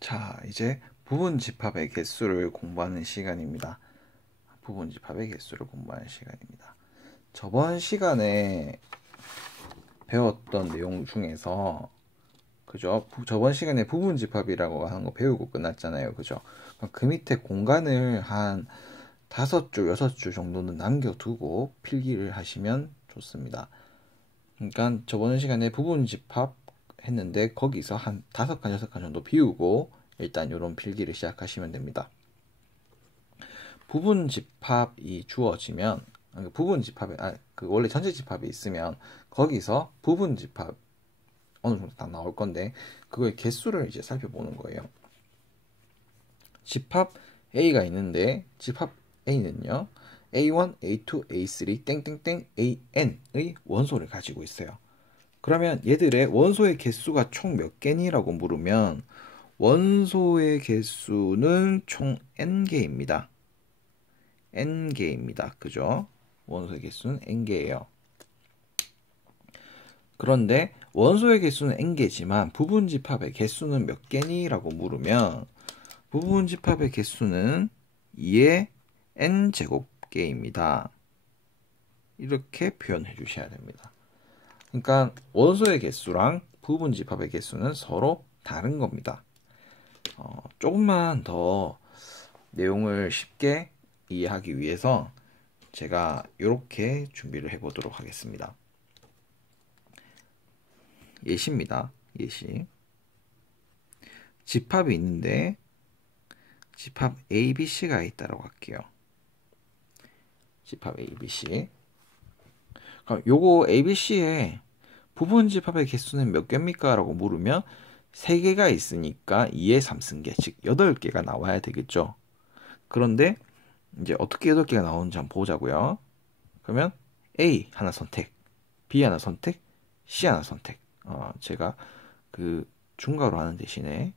자, 이제 부분집합의 개수를 공부하는 시간입니다. 부분집합의 개수를 공부하는 시간입니다. 저번 시간에 배웠던 내용 중에서 그죠? 저번 시간에 부분집합이라고 하는 거 배우고 끝났잖아요. 그죠? 그 밑에 공간을 한 5줄, 6줄 정도는 남겨두고 필기를 하시면 좋습니다. 그러니까 저번 시간에 부분집합 했는데 거기서 한 5칸, 6칸 정도 비우고 일단 이런 필기를 시작하시면 됩니다. 부분집합이 주어지면 부분집합에 원래 전체집합이 있으면 거기서 부분집합 어느 정도 딱 나올 건데 그거의 개수를 이제 살펴보는 거예요. 집합 A가 있는데 집합 A는요 A1, A2, A3, 땡땡땡, AN의 원소를 가지고 있어요. 그러면 얘들의 원소의 개수가 총 몇 개니라고 물으면 원소의 개수는 총 n개입니다. n개입니다. 그죠? 원소의 개수는 n개예요. 그런데 원소의 개수는 n개지만 부분집합의 개수는 몇 개니라고 물으면 부분집합의 개수는 2의 n제곱개입니다. 이렇게 표현해 주셔야 됩니다. 그러니까 원소의 개수랑 부분집합의 개수는 서로 다른 겁니다. 조금만 더 내용을 쉽게 이해하기 위해서 제가 이렇게 준비를 해보도록 하겠습니다. 예시입니다. 예시. 집합이 있는데 집합 ABC가 있다고 할게요. 집합 ABC. 그럼 요거 ABC의 부분집합의 개수는 몇 개입니까? 라고 물으면 3개가 있으니까 2의 3승계, 즉 8개가 나와야 되겠죠. 그런데 이제 어떻게 8개가 나오는지 한번 보자고요. 그러면 A 하나 선택, B 하나 선택, C 하나 선택. 제가 그 중괄호 하는 대신에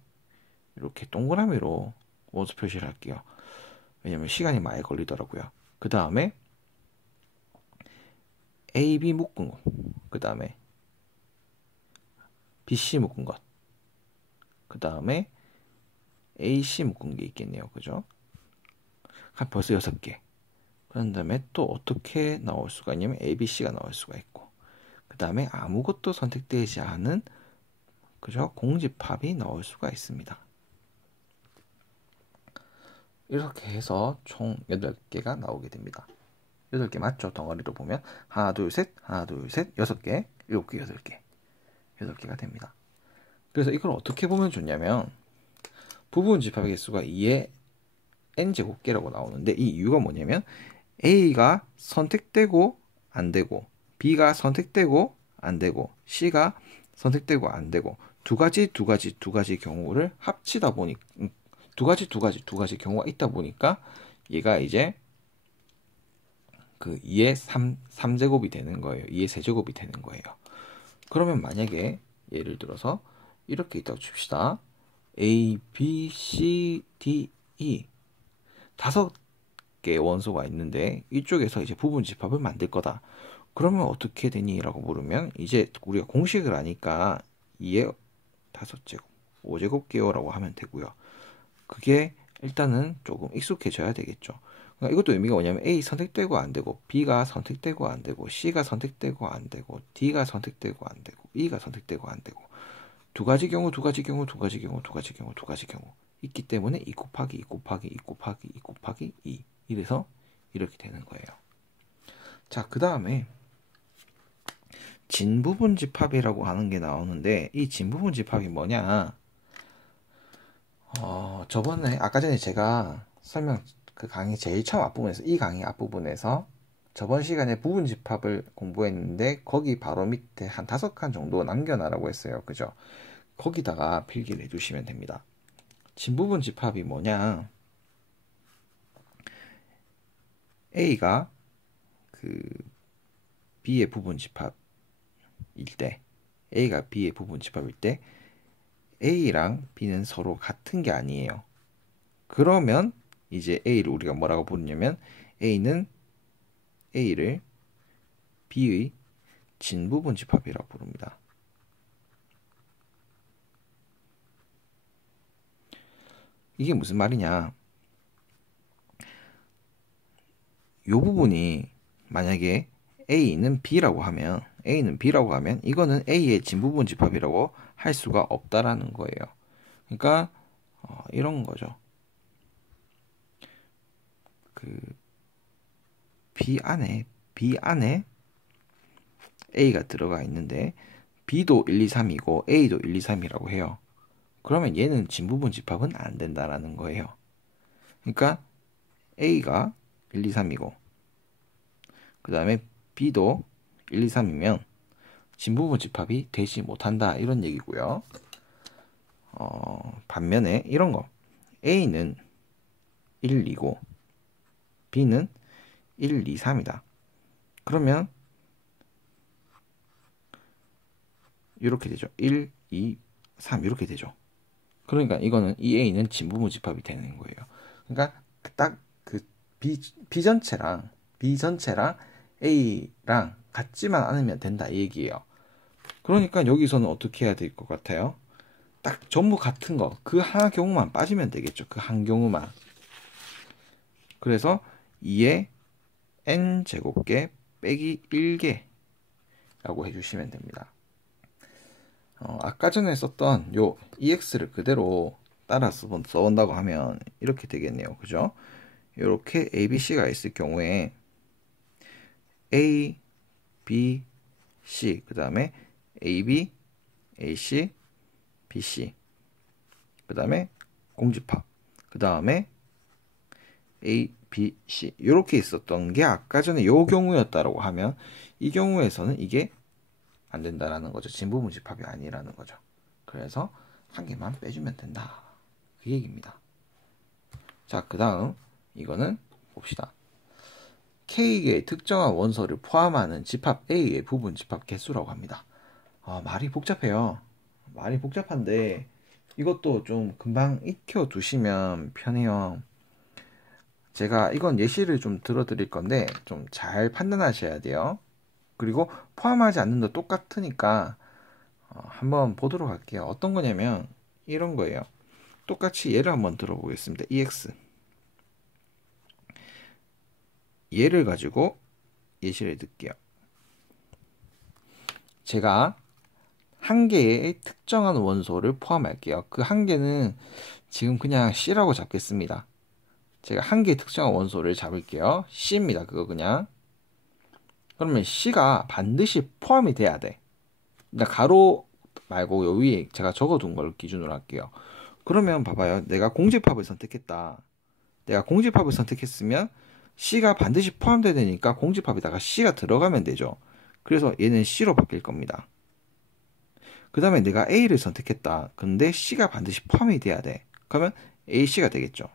이렇게 동그라미로 원소 표시를 할게요. 왜냐면 시간이 많이 걸리더라고요. 그 다음에 A, B 묶은 것, 그 다음에 B, C 묶은 것, 그 다음에 A, C 묶은 게 있겠네요. 그죠? 벌써 6개. 그런 다음에 또 어떻게 나올 수가 있냐면 A, B, C가 나올 수가 있고, 그 다음에 아무것도 선택되지 않은 그죠? 공집합이 나올 수가 있습니다. 이렇게 해서 총 8개가 나오게 됩니다. 8개 맞죠? 덩어리로 보면 하나, 둘, 셋, 하나, 둘, 셋, 6개, 7개, 8개. 8개가 됩니다. 그래서 이걸 어떻게 보면 좋냐면 부분집합의 개수가 2의 n제곱개라고 나오는데 이 이유가 뭐냐면 A가 선택되고 안 되고 B가 선택되고 안 되고 C가 선택되고 안 되고 두 가지 경우를 합치다 보니 두 가지 경우가 있다 보니까 얘가 이제 그 2의 3제곱이 되는 거예요. 2의 세제곱이 되는 거예요. 그러면 만약에 예를 들어서 이렇게 있다고 칩시다. A, B, C, D, E 5개의 원소가 있는데 이쪽에서 이제 부분집합을 만들 거다. 그러면 어떻게 되니? 라고 물으면 이제 우리가 공식을 아니까 2의 5제곱, 5제곱개요 라고 하면 되고요. 그게 일단은 조금 익숙해져야 되겠죠. 그러니까 이것도 의미가 뭐냐면 A 선택되고 안 되고 B가 선택되고 안 되고 C가 선택되고 안 되고 D가 선택되고 안 되고 E가 선택되고 안 되고 두 가지 경우 있기 때문에 2 곱하기 2 곱하기 2 곱하기 2 곱하기 2 이래서 이렇게 되는 거예요. 자, 그 다음에 진부분집합이라고 하는 게 나오는데 이 진부분집합이 뭐냐? 저번에 아까 전에 제가 그 강의 제일 처음 앞부분에서 이 강의 앞부분에서 저번 시간에 부분집합을 공부했는데 거기 바로 밑에 한 5칸 정도 남겨놔라고 했어요. 그죠? 거기다가 필기를 해주시면 됩니다. 진부분집합이 뭐냐? A가 그 B의 부분집합일 때 A가 B의 부분집합일 때 A랑 B는 서로 같은 게 아니에요. 그러면 이제 A를 우리가 뭐라고 부르냐면 A는 A를 B의 진부분집합이라고 부릅니다. 이게 무슨 말이냐? 요 부분이 만약에 A는 B라고 하면 이거는 A의 진부분 집합이라고 할 수가 없다라는 거예요. 그러니까 이런 거죠. 그 B 안에 A가 들어가 있는데 B도 1, 2, 3이고 A도 1, 2, 3이라고 해요. 그러면 얘는 진부분 집합은 안 된다라는 거예요. 그러니까 A가 1, 2, 3이고 그 다음에 B도 1, 2, 3이면 진부분 집합이 되지 못한다 이런 얘기고요. 반면에 이런 거 A는 1, 2고 B는 1, 2, 3이다. 그러면 이렇게 되죠. 1, 2, 3 이렇게 되죠. 그러니까 이거는 이 A는 진부분 집합이 되는 거예요. 그러니까 딱 그 B 전체랑 A랑 같지만 않으면 된다 이 얘기예요. 그러니까 여기서는 어떻게 해야 될 것 같아요? 딱 전부 같은 거 그 하나 경우만 빠지면 되겠죠. 그 한 경우만. 그래서 2의 n제곱계 빼기 1개라고 해주시면 됩니다. 아까 전에 썼던 요 ex를 그대로 따라서 써본다고 하면 이렇게 되겠네요. 그죠? 이렇게 ABC가 있을 경우에 A, B, C 그 다음에 AB, AC, BC 그 다음에 공집합 그 다음에 A, B, C 이렇게 있었던 게 아까 전에 요 경우였다라고 하면 이 경우에서는 이게 안 된다라는 거죠. 진부분 집합이 아니라는 거죠. 그래서 한 개만 빼주면 된다. 그 얘기입니다. 자, 그 다음 이거는 봅시다. K의 특정한 원소를 포함하는 집합 A의 부분 집합 개수라고 합니다. 말이 복잡해요. 말이 복잡한데 이것도 좀 금방 익혀 두시면 편해요. 제가 이건 예시를 좀 들어드릴 건데 좀 잘 판단하셔야 돼요. 그리고 포함하지 않는다 똑같으니까 한번 보도록 할게요. 어떤 거냐면 이런 거예요. 똑같이 얘를 한번 들어보겠습니다. EX 얘를 가지고 예시를 들게요. 제가 한 개의 특정한 원소를 포함할게요. 그 한 개는 지금 그냥 C라고 잡겠습니다. 제가 한 개의 특정한 원소를 잡을게요. C입니다. 그거 그냥. 그러면 C가 반드시 포함이 돼야 돼. 그러니까 가로 말고 요 위에 제가 적어둔 걸 기준으로 할게요. 그러면 봐봐요. 내가 공집합을 선택했다. 내가 공집합을 선택했으면 C가 반드시 포함돼야 되니까 공집합에다가 C가 들어가면 되죠. 그래서 얘는 C로 바뀔 겁니다. 그 다음에 내가 A를 선택했다. 근데 C가 반드시 포함이 돼야 돼. 그러면 AC가 되겠죠.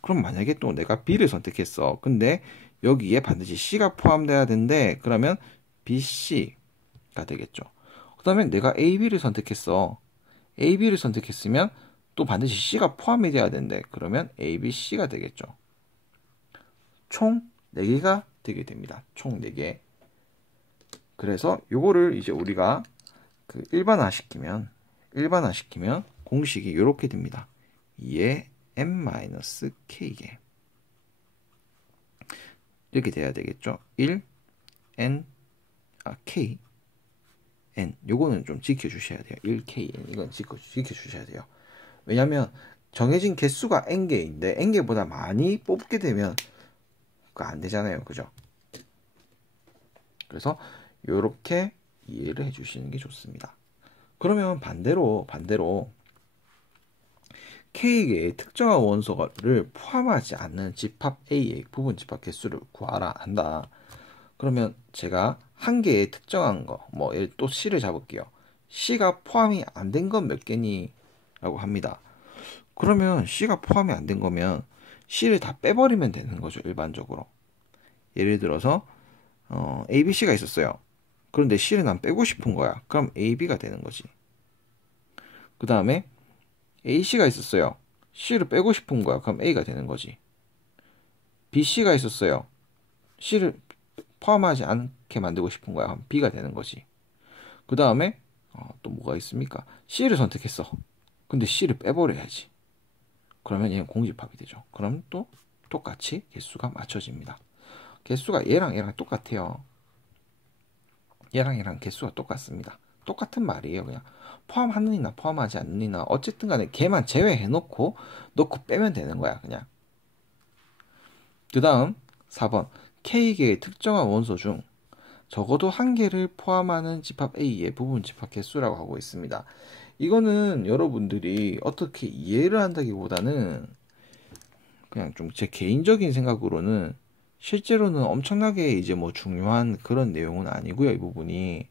그럼 만약에 또 내가 B를 선택했어. 근데 여기에 반드시 C가 포함돼야 되는데 그러면 BC가 되겠죠. 그 다음에 내가 AB를 선택했어. AB를 선택했으면 또 반드시 C가 포함이 돼야 되는데 그러면 ABC가 되겠죠. 총 4개가 되게 됩니다. 총 4개. 그래서 요거를 이제 우리가 그 일반화시키면 공식이 이렇게 됩니다. 2의 n-k개 이렇게 돼야 되겠죠. 1 n k n 요거는 좀 지켜주셔야 돼요. 1kn 이건 지켜주셔야 돼요. 왜냐면 정해진 개수가 n개인데 n개보다 많이 뽑게 되면 그거 안 되잖아요. 그죠? 그래서 요렇게 이해를 해주시는 게 좋습니다. 그러면 반대로 K개의 특정한 원소를 포함하지 않는 집합 A의 부분 집합 개수를 구하라 한다. 그러면 제가 한 개의 특정한 거, 뭐 또 C를 잡을게요. C가 포함이 안 된 건 몇 개니? 라고 합니다. 그러면 C가 포함이 안 된 거면 C를 다 빼버리면 되는 거죠. 일반적으로. 예를 들어서 ABC가 있었어요. 그런데 C를 난 빼고 싶은 거야. 그럼 AB가 되는 거지. 그 다음에 AC가 있었어요. C를 빼고 싶은 거야. 그럼 A가 되는 거지. BC가 있었어요. C를 포함하지 않게 만들고 싶은 거야. 그럼 B가 되는 거지. 그 다음에 또 뭐가 있습니까? C를 선택했어. 근데 C를 빼버려야지. 그러면 얘는 공집합이 되죠. 그럼 또 똑같이 개수가 맞춰집니다. 개수가 얘랑 얘랑 똑같아요. 얘랑 얘랑 개수가 똑같습니다. 똑같은 말이에요. 그냥 포함하는 이나 포함하지 않는 이나 어쨌든 간에 걔만 제외해 놓고 빼면 되는 거야. 그냥. 그 다음 4번 K개의 특정한 원소 중 적어도 한 개를 포함하는 집합 A의 부분 집합 개수라고 하고 있습니다. 이거는 여러분들이 어떻게 이해를 한다기보다는 그냥 좀 제 개인적인 생각으로는 실제로는 엄청나게 이제 뭐 중요한 그런 내용은 아니고요. 이 부분이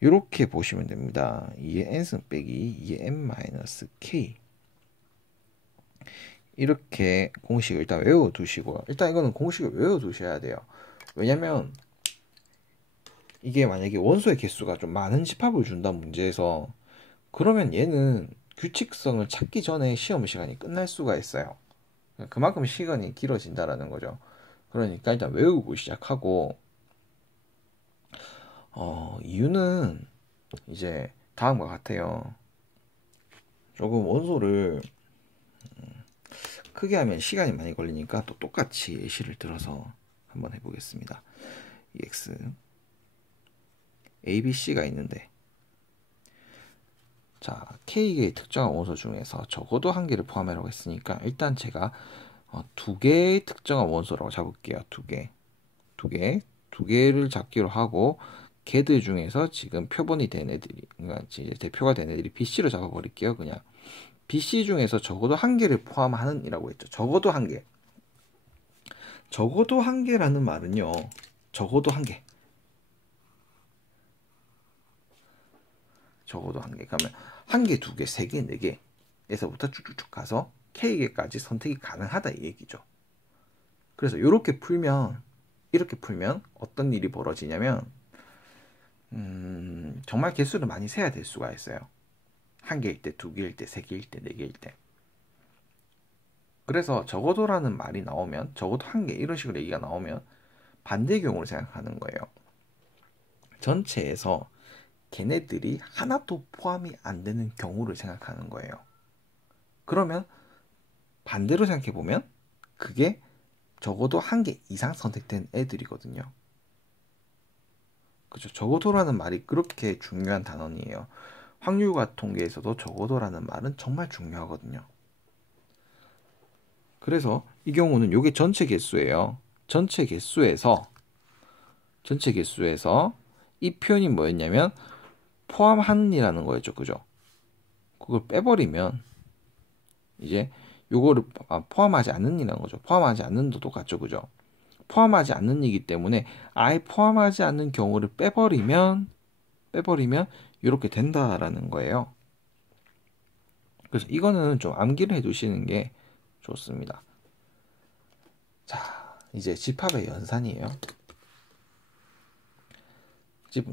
이렇게 보시면 됩니다. 2의 n승 빼기 2의 n-k 이렇게 공식을 일단 외워두시고요. 일단 이거는 공식을 외워두셔야 돼요. 왜냐면 이게 만약에 원소의 개수가 좀 많은 집합을 준다는 문제에서 그러면 얘는 규칙성을 찾기 전에 시험 시간이 끝날 수가 있어요. 그만큼 시간이 길어진다라는 거죠. 그러니까 일단 외우고 시작하고 이유는 이제 다음과 같아요. 조금 원소를 크게 하면 시간이 많이 걸리니까 또 똑같이 예시를 들어서 한번 해보겠습니다. EX ABC가 있는데 자 K개의 특정한 원소 중에서 적어도 한 개를 포함하라고 했으니까 일단 제가 두 개의 특정한 원소라고 잡을게요. 두 개를 잡기로 하고 걔들 중에서 지금 표본이 된 애들이 그러니까 이제 대표가 된 애들이 BC로 잡아버릴게요. 그냥 BC 중에서 적어도 한 개를 포함하는 이라고 했죠. 적어도 한 개. 적어도 한 개라는 말은요. 적어도 한 개. 적어도 한 개. 그러면 한 개, 두 개, 세 개, 네 개에서부터 쭉쭉쭉 가서 K개까지 선택이 가능하다 이 얘기죠. 그래서 이렇게 풀면 어떤 일이 벌어지냐면 정말 개수를 많이 세야 될 수가 있어요. 한 개일 때, 두 개일 때, 세 개일 때, 네 개일 때. 그래서 적어도라는 말이 나오면 적어도 한 개 이런 식으로 얘기가 나오면 반대 경우를 생각하는 거예요. 전체에서 걔네들이 하나도 포함이 안 되는 경우를 생각하는 거예요. 그러면 반대로 생각해 보면 그게 적어도 한 개 이상 선택된 애들이거든요. 그렇죠. 적어도라는 말이 그렇게 중요한 단원이에요. 확률과 통계에서도 적어도라는 말은 정말 중요하거든요. 그래서 이 경우는 이게 전체 개수예요. 전체 개수에서 이 표현이 뭐였냐면 포함한이라는 거였죠. 그죠? 그걸 빼버리면 이제 요거를 포함하지 않는이라는 거죠. 포함하지 않는도 똑같죠. 그죠? 포함하지 않는이기 때문에 아예 포함하지 않는 경우를 빼버리면 이렇게 된다라는 거예요. 그래서 이거는 좀 암기를 해두시는 게 좋습니다. 자, 이제 집합의 연산이에요.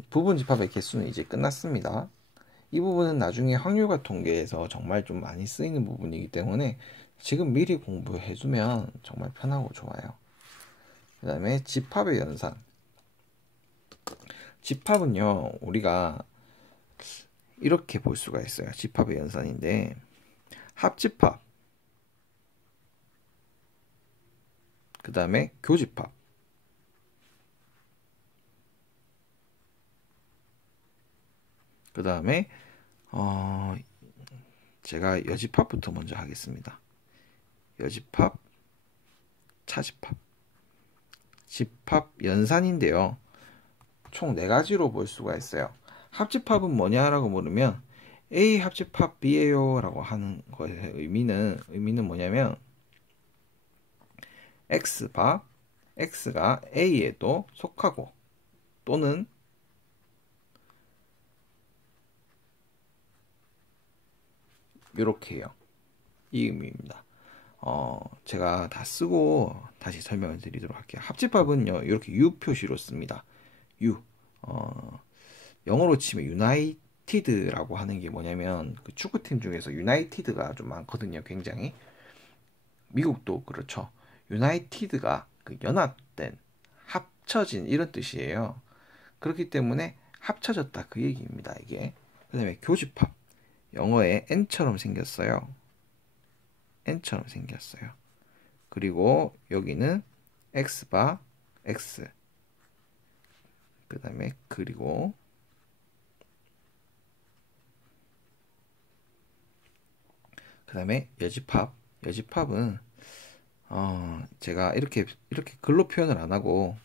부분 집합의 개수는 이제 끝났습니다. 이 부분은 나중에 확률과 통계에서 정말 좀 많이 쓰이는 부분이기 때문에 지금 미리 공부해두면 정말 편하고 좋아요. 그 다음에 집합의 연산. 집합은요, 우리가 이렇게 볼 수가 있어요. 집합의 연산인데 합집합, 그 다음에 교집합, 그 다음에 제가 여집합부터 먼저 하겠습니다. 여집합, 차집합, 집합 연산인데요. 총 4가지로 볼 수가 있어요. 합집합은 뭐냐라고 물으면 A 합집합 B예요 라고 하는 것의 의미는 뭐냐면 X가 A에도 속하고 또는 이렇게 해요. 이 의미입니다. 제가 다 쓰고 다시 설명을 드리도록 할게요. 합집합은요, 이렇게 U 표시로 씁니다. U. 영어로 치면 유나이티드라고 하는 게 뭐냐면 그 축구팀 중에서 유나이티드가 좀 많거든요. 굉장히. 미국도 그렇죠. 유나이티드가 그 연합된, 합쳐진 이런 뜻이에요. 그렇기 때문에 합쳐졌다 그 얘기입니다. 이게. 그 다음에 교집합. 영어에 N처럼 생겼어요. n처럼 생겼어요. 그리고 여기는 x바 x, 그 다음에 그리고 여집합은 제가 이렇게 글로 표현을 안 하고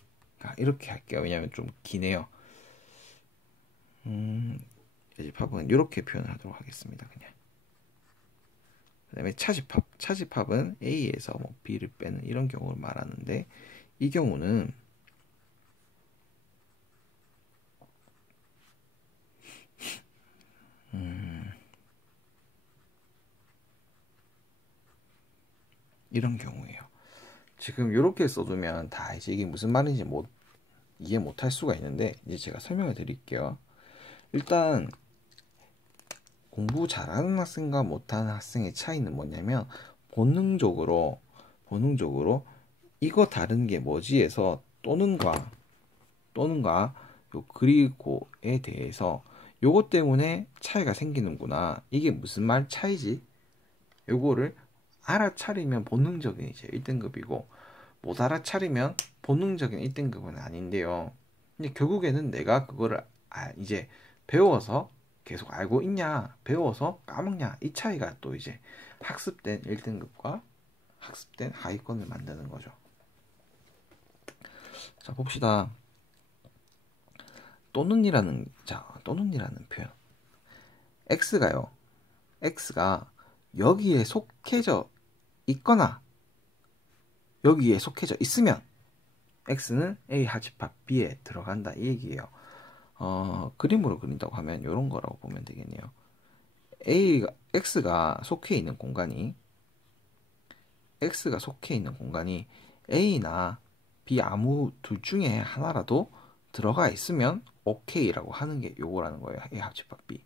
이렇게 할게요. 왜냐면 좀 기네요. 여집합은 이렇게 표현을 하도록 하겠습니다. 그냥. 그 다음에 차집합은 A에서 뭐 B를 빼는 이런 경우를 말하는데, 이 경우는 이런 경우예요. 지금 이렇게 써두면 다 이제 이게 무슨 말인지 이해 못할 수가 있는데, 이제 제가 설명을 드릴게요. 일단 공부 잘하는 학생과 못하는 학생의 차이는 뭐냐면, 본능적으로 이거 다른 게 뭐지 해서 또는과 요 그리고에 대해서 요것 때문에 차이가 생기는구나, 이게 무슨 말 차이지, 요거를 알아차리면 본능적인 이제 1등급이고, 못 알아차리면 본능적인 1등급은 아닌데요. 근데 결국에는 내가 그거를 이제 배워서 계속 알고 있냐, 배워서 까먹냐, 이 차이가 또 이제 학습된 1등급과 학습된 하위권을 만드는 거죠. 자, 봅시다. 또는이라는 표현. x가 여기에 속해져 있거나 여기에 속해져 있으면 x는 A 하집합 B에 들어간다, 이 얘기예요. 그림으로 그린다고 하면 이런 거라고 보면 되겠네요. x가 속해 있는 공간이 A나 B 아무 둘 중에 하나라도 들어가 있으면 OK라고 하는 게 요거라는 거예요. A 합집합 B.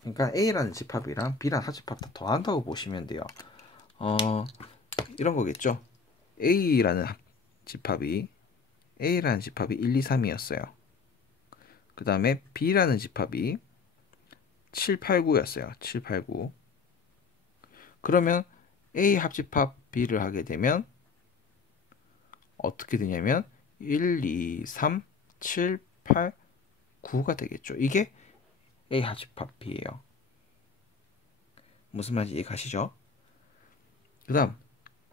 그러니까 A라는 집합이랑 B라는 합집합 다 더한다고 보시면 돼요. 이런 거겠죠. A라는 집합이 1, 2, 3이었어요. 그 다음에 B라는 집합이 7, 8, 9였어요. 7, 8, 9. 그러면 A 합집합 B를 하게 되면 어떻게 되냐면 1, 2, 3, 7, 8, 9가 되겠죠. 이게 A 합집합 B예요. 무슨 말인지 이해가시죠? 그 다음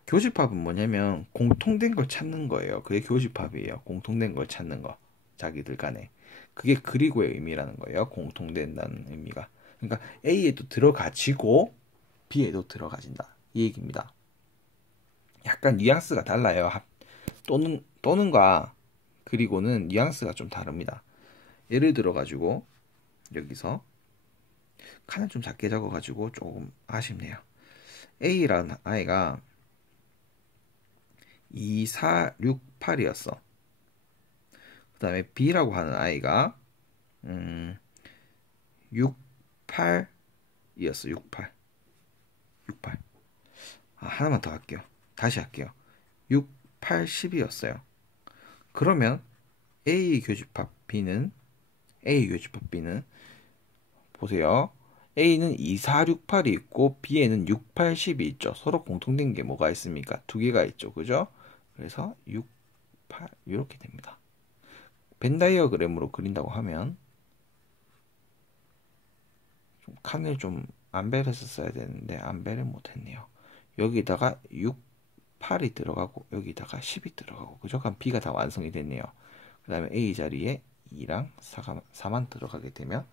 교집합은 뭐냐면 공통된 걸 찾는 거예요. 그게 교집합이에요. 공통된 걸 찾는 거, 자기들 간에. 그게 그리고의 의미라는 거예요. 공통된다는 의미가. 그러니까 A에도 들어가지고 B에도 들어가진다, 이 얘기입니다. 약간 뉘앙스가 달라요. 또는과 그리고는 뉘앙스가 좀 다릅니다. 예를 들어 가지고 여기서 칸을 좀 작게 적어 가지고 조금 아쉽네요. A라는 아이가 2, 4, 6, 8이었어. 그 다음에 B라고 하는 아이가 6, 8이었어. 6, 8. 하나만 더 할게요. 다시 할게요. 6, 8, 10이었어요. 그러면 A 교집합 B는 보세요. A는 2, 4, 6, 8이 있고 B에는 6, 8, 10이 있죠. 서로 공통된 게 뭐가 있습니까? 두 개가 있죠. 그죠? 그래서 6, 8 이렇게 됩니다. 벤 다이어그램으로 그린다고 하면 좀 칸을 좀 안벨해서 써야 되는데 안벨을 못했네요. 여기다가 6, 8이 들어가고 여기다가 10이 들어가고, 그죠? 그럼 B가 다 완성이 됐네요. 그 다음에 A 자리에 2랑 4만 들어가게 되면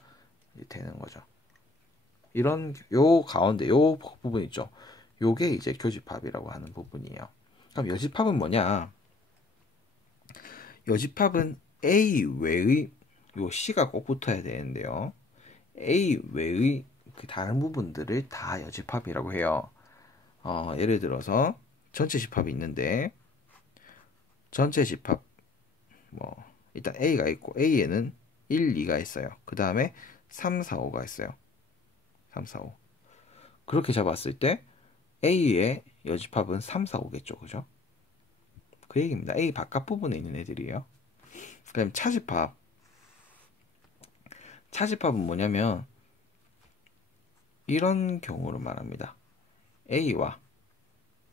이제 되는 거죠. 이런 요 가운데 요 부분 있죠. 요게 이제 교집합이라고 하는 부분이에요. 그럼 여집합은 뭐냐? 여집합은 A 외의, 요 C가 꼭 붙어야 되는데요. A 외의 그 다른 부분들을 다 여집합이라고 해요. 예를 들어서 전체 집합이 있는데, 전체 집합 뭐 일단 A가 있고 A에는 1, 2가 있어요. 그 다음에 3, 4, 5가 있어요. 3, 4, 5. 그렇게 잡았을 때 A의 여집합은 3, 4, 5겠죠. 그죠? 그 얘기입니다. A 바깥 부분에 있는 애들이에요. 그다음 차집합은 뭐냐면 이런 경우를 말합니다. A와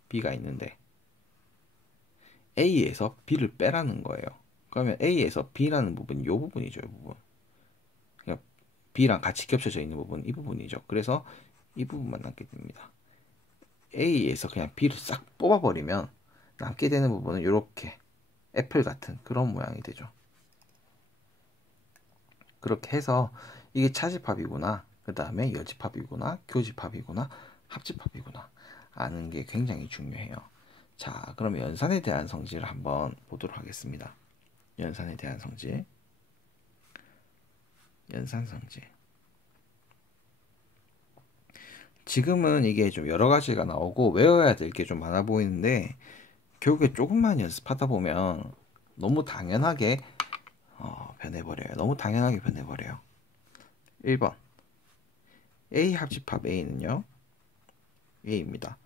B가 있는데 A에서 B를 빼라는 거예요. 그러면 A에서 B라는 부분이 이 부분이죠. 이 부분. 그냥 B랑 같이 겹쳐져 있는 부분, 이 부분이죠. 그래서 이 부분만 남게 됩니다. A에서 그냥 B를 싹 뽑아버리면 남게 되는 부분은 이렇게 애플 같은 그런 모양이 되죠. 그렇게 해서 이게 차집합이구나, 그 다음에 여집합이구나, 교집합이구나, 합집합이구나 아는 게 굉장히 중요해요. 자, 그러면 연산에 대한 성질을 한번 보도록 하겠습니다. 연산에 대한 성질. 연산 성질. 지금은 이게 좀 여러 가지가 나오고 외워야 될 게 좀 많아 보이는데 결국에 조금만 연습하다 보면 너무 당연하게 변해버려요. 너무 당연하게 변해버려요. 1번 A 합집합 A는요, A입니다.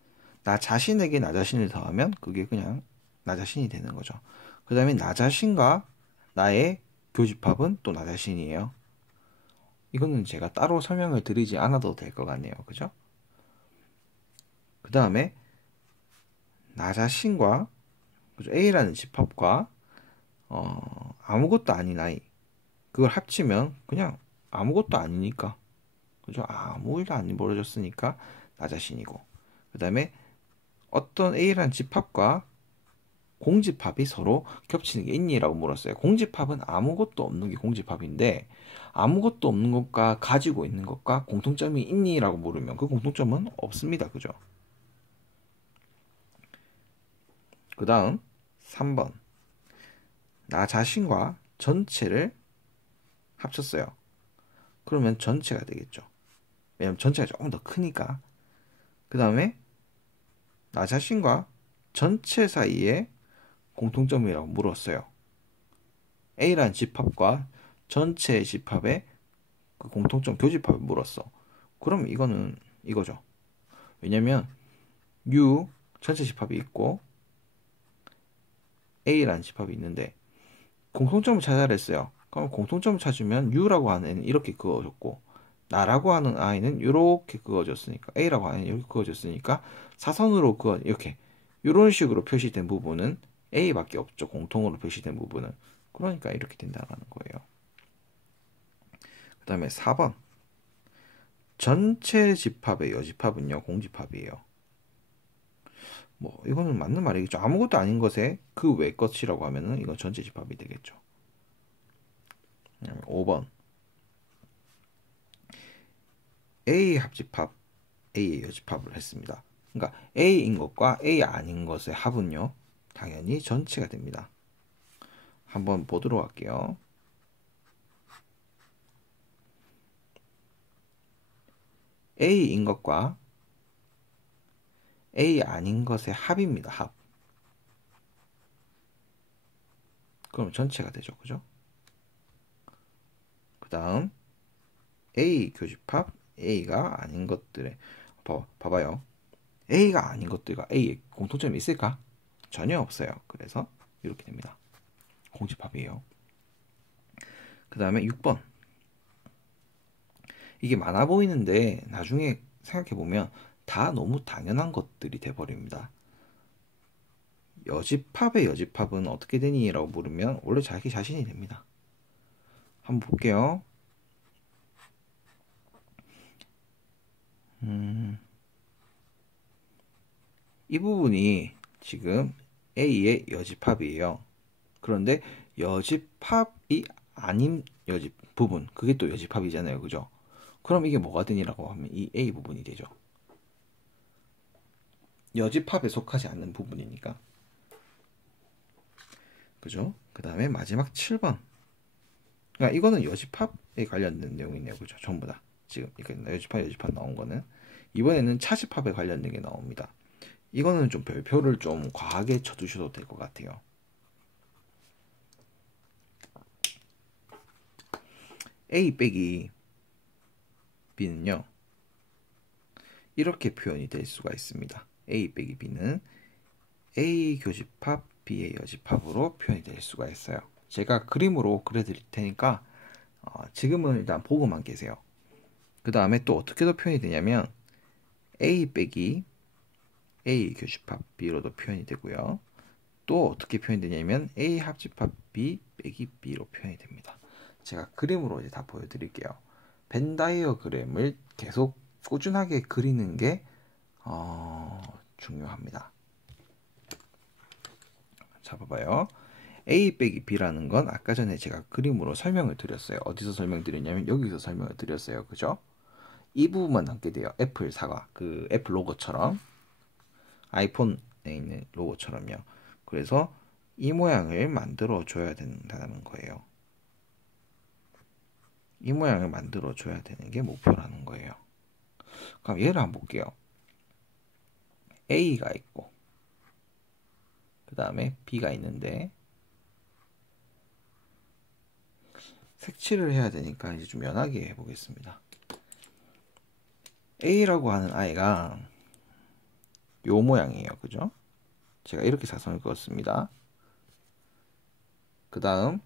나 자신에게 나 자신을 더하면 그게 그냥 나 자신이 되는 거죠. 그 다음에 나 자신과 나의 교집합은 또 나 자신이에요. 이거는 제가 따로 설명을 드리지 않아도 될 것 같네요. 그죠? 그 다음에 나 자신과, 그죠? A라는 집합과 아무것도 아닌 I, 그걸 합치면 그냥 아무것도 아니니까, 그죠? 아무 일도 안 벌어졌으니까 나 자신이고, 그 다음에 어떤 A라는 집합과 공집합이 서로 겹치는 게 있니라고 물었어요. 공집합은 아무것도 없는 게 공집합인데 아무것도 없는 것과 가지고 있는 것과 공통점이 있니라고 물으면 그 공통점은 없습니다. 그죠? 그 다음 3번 나 자신과 전체를 합쳤어요. 그러면 전체가 되겠죠. 왜냐면 전체가 조금 더 크니까. 그 다음에 나 자신과 전체 사이에 공통점이라고 물었어요. A라는 집합과 전체 집합의 그 공통점 교집합을 물었어. 그럼 이거는 이거죠. 왜냐면 U 전체 집합이 있고 A라는 집합이 있는데 공통점을 찾아라 했어요. 그럼 공통점을 찾으면 U라고 하는 애는 이렇게 그어졌고 나라고 하는 아이는 이렇게 그어졌으니까, A라고 하는 애는 이렇게 그어졌으니까 사선으로 그어 이렇게 이런 식으로 표시된 부분은 A밖에 없죠. 공통으로 표시된 부분은. 그러니까 이렇게 된다는 거예요. 그 다음에 4번 전체 집합의 여집합은요 공집합이에요. 뭐 이거는 맞는 말이겠죠. 아무것도 아닌 것에 그 외 것이라고 하면은 이건 전체 집합이 되겠죠. 5번 A 합집합 A의 여집합을 했습니다. 그러니까 A인 것과 A 아닌 것의 합은요 당연히 전체가 됩니다. 한번 보도록 할게요. A인 것과 A 아닌 것의 합입니다. 합. 그럼 전체가 되죠. 그죠? 그 다음 A 교집합 A가 아닌 것들의 봐봐요. A가 아닌 것들과 A의 공통점이 있을까? 전혀 없어요. 그래서 이렇게 됩니다. 공집합이에요. 그 다음에 6번 이게 많아 보이는데 나중에 생각해보면 다 너무 당연한 것들이 돼버립니다. 여집합의 여집합은 어떻게 되니? 라고 물으면 원래 자기 자신이 됩니다. 한번 볼게요. 이 부분이 지금 A의 여집합이에요. 그런데 여집합이 아닌 여집 부분, 그게 또 여집합이잖아요. 그죠? 그럼 이게 뭐가 되니라고 하면 이 A 부분이 되죠. 여집합에 속하지 않는 부분이니까. 그죠? 그 다음에 마지막 7번. 그러니까 이거는 여집합에 관련된 내용이네요. 그죠? 전부 다. 지금 여집합 나온 거는. 이번에는 차집합에 관련된 게 나옵니다. 이거는 좀 별표를 좀 과하게 쳐두셔도 될 것 같아요. A 빼기 B는요. 이렇게 표현이 될 수가 있습니다. A 빼기 B는 A 교집합 B의 여집합으로 표현이 될 수가 있어요. 제가 그림으로 그려드릴 테니까 지금은 일단 보고만 계세요. 그 다음에 또 어떻게 더 표현이 되냐면 A 빼기 A 교집합 B로도 표현이 되고요. 또 어떻게 표현이 되냐면 A 합집합 B 빼기 B로 표현이 됩니다. 제가 그림으로 이제 다 보여드릴게요. 벤 다이어그램을 계속 꾸준하게 그리는 게 중요합니다. 자, 봐봐요. A 빼기 B라는 건 아까 전에 제가 그림으로 설명을 드렸어요. 어디서 설명드렸냐면 여기서 설명을 드렸어요. 그죠? 이 부분만 남게 돼요. 애플 사과, 그 애플 로고처럼, 아이폰에 있는 로고처럼요. 그래서 이 모양을 만들어 줘야 된다는 거예요. 이 모양을 만들어 줘야 되는 게 목표라는 거예요. 그럼 얘를 한번 볼게요. A가 있고 그 다음에 B가 있는데 색칠을 해야 되니까 이제 좀 연하게 해보겠습니다. A라고 하는 아이가 요 모양이에요. 그죠? 제가 이렇게 사선을 그었습니다. 그 다음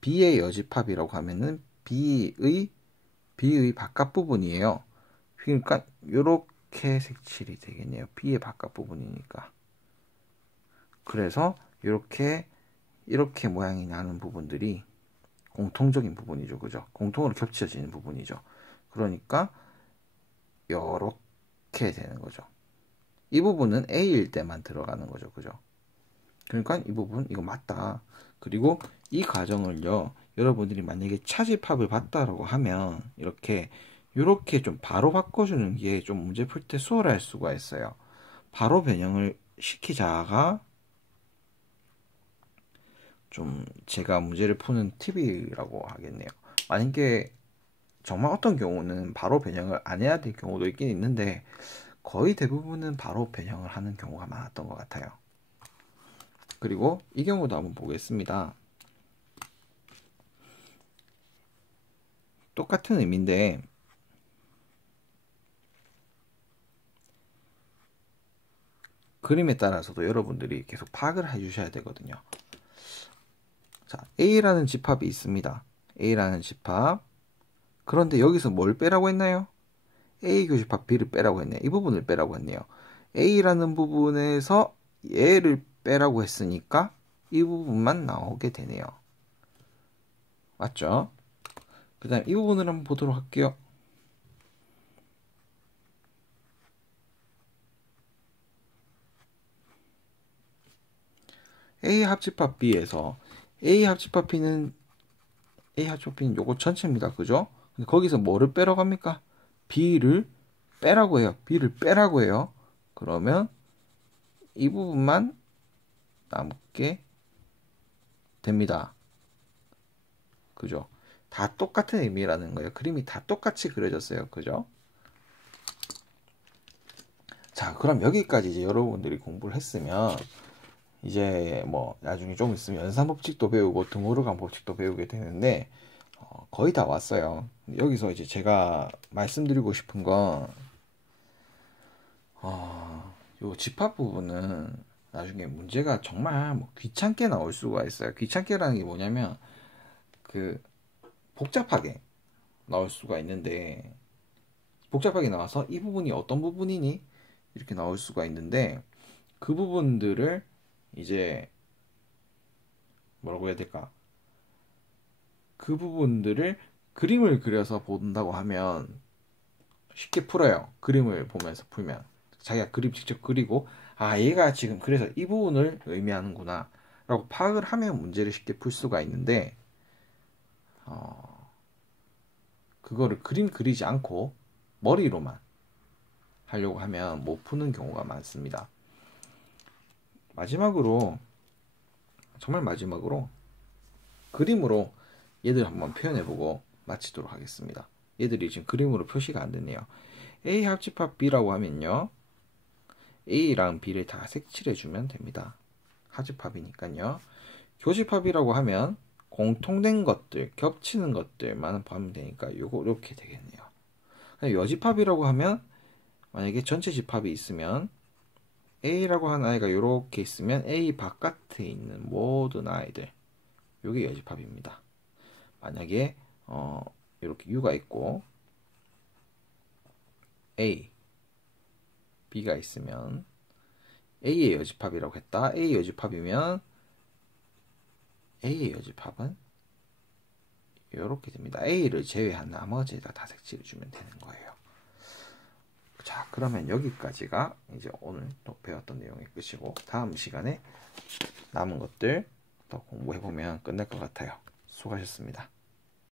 B의 여집합이라고 하면은 B의 바깥 부분이에요. 그러니까 이렇게 색칠이 되겠네요. B의 바깥 부분이니까. 그래서 이렇게 모양이 나는 부분들이 공통적인 부분이죠. 그죠? 공통으로 겹쳐지는 부분이죠. 그러니까 이렇게 되는 거죠. 이 부분은 A일 때만 들어가는 거죠. 그죠? 그러니까 이 부분 이거 맞다. 그리고 이 과정을요. 여러분들이 만약에 차집합을 봤다라고 하면 이렇게 좀 바로 바꿔주는 게 좀 문제 풀 때 수월할 수가 있어요. 바로 변형을 시키자가 좀 제가 문제를 푸는 팁이라고 하겠네요. 만약에 정말 어떤 경우는 바로 변형을 안 해야 될 경우도 있긴 있는데 거의 대부분은 바로 변형을 하는 경우가 많았던 것 같아요. 그리고 이 경우도 한번 보겠습니다. 똑같은 의미인데 그림에 따라서도 여러분들이 계속 파악을 해주셔야 되거든요. 자, A라는 집합이 있습니다. A라는 집합. 그런데 여기서 뭘 빼라고 했나요? A 교집합 B를 빼라고 했네요. 이 부분을 빼라고 했네요. A라는 부분에서 얘를 빼라고 했으니까 이 부분만 나오게 되네요. 맞죠? 그 다음 이 부분을 한번 보도록 할게요. A 합집합 B에서 A 합집합 B는 요거 전체입니다. 그죠? 근데 거기서 뭐를 빼라고 합니까? B를 빼라고 해요. B를 빼라고 해요. 그러면 이 부분만 남게 됩니다. 그죠? 다 똑같은 의미라는 거예요. 그림이 다 똑같이 그려졌어요. 그죠? 자, 그럼 여기까지 이제 여러분들이 공부를 했으면 이제 뭐 나중에 좀 있으면 연산법칙도 배우고 등호르간 법칙도 배우게 되는데 거의 다 왔어요. 여기서 이제 제가 말씀드리고 싶은 건 요 집합 부분은 나중에 문제가 정말 뭐 귀찮게 나올 수가 있어요. 귀찮게라는 게 뭐냐면 그 복잡하게 나올 수가 있는데 복잡하게 나와서 이 부분이 어떤 부분이니? 이렇게 나올 수가 있는데 그 부분들을 이제 뭐라고 해야 될까? 그 부분들을 그림을 그려서 본다고 하면 쉽게 풀어요. 그림을 보면서 풀면 자기가 그림 직접 그리고 아 얘가 지금 그래서 이 부분을 의미하는구나 라고 파악을 하면 문제를 쉽게 풀 수가 있는데 그거를 그림 그리지 않고 머리로만 하려고 하면 못 푸는 경우가 많습니다. 마지막으로 정말 마지막으로 그림으로 얘들 한번 표현해보고 마치도록 하겠습니다. 얘들이 지금 그림으로 표시가 안 됐네요. A 합집합 B라고 하면요. A랑 B를 다 색칠해주면 됩니다. 합집합이니까요. 교집합이라고 하면 공통된 것들, 겹치는 것들만 보면 되니까 요거 이렇게 되겠네요. 여집합이라고 하면 만약에 전체 집합이 있으면 A라고 하는 아이가 이렇게 있으면 A 바깥에 있는 모든 아이들 요게 여집합입니다. 만약에 이렇게 U가 있고 A, B가 있으면 A의 여집합이라고 했다. A의 여집합이면 A의 여집합은 이렇게 됩니다. A를 제외한 나머지에다 다 색칠해 주면 되는 거예요. 자, 그러면 여기까지가 이제 오늘 또 배웠던 내용의 끝이고, 다음 시간에 남은 것들 더 공부해보면 끝날 것 같아요. 수고하셨습니다.